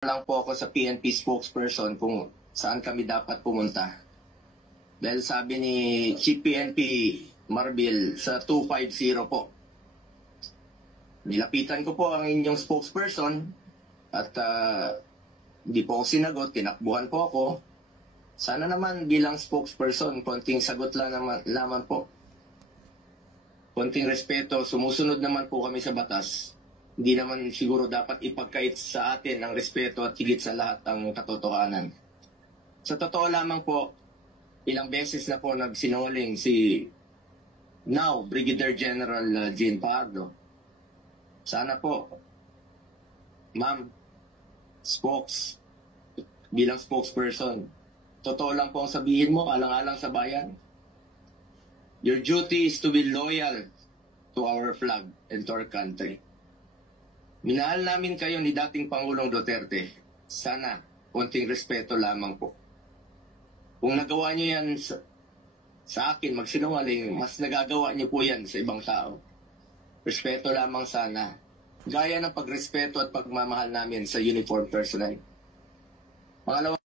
lang po ako sa PNP spokesperson kung saan kami dapat pumunta. Dahil sabi ni Chief PNP Marbil sa 250 po. Nilapitan ko po ang inyong spokesperson at hindi po ako sinagot, tinakbuhan po ako. Sana naman bilang spokesperson, konting sagot lang naman po. Konting respeto, sumusunod naman po kami sa batas. Hindi naman siguro dapat ipagkait sa atin ang respeto at higit sa lahat ang katotohanan. Sa totoo lamang po, ilang beses na po nagsinungaling si now Brigadier General Jean Pardo. Sana po, ma'am, bilang spokesperson, totoo lang po ang sabihin mo, alang-alang sa bayan. Your duty is to be loyal to our flag and to our country. Minahal namin kayo ni dating Pangulong Duterte. Sana, konting respeto lamang po. Kung nagawa niyo yan sa akin, magsinungaling, mas nagagawa niyo po yan sa ibang tao. Respeto lamang sana. Gaya ng pagrespeto at pagmamahal namin sa uniform personnel. Pangalawa,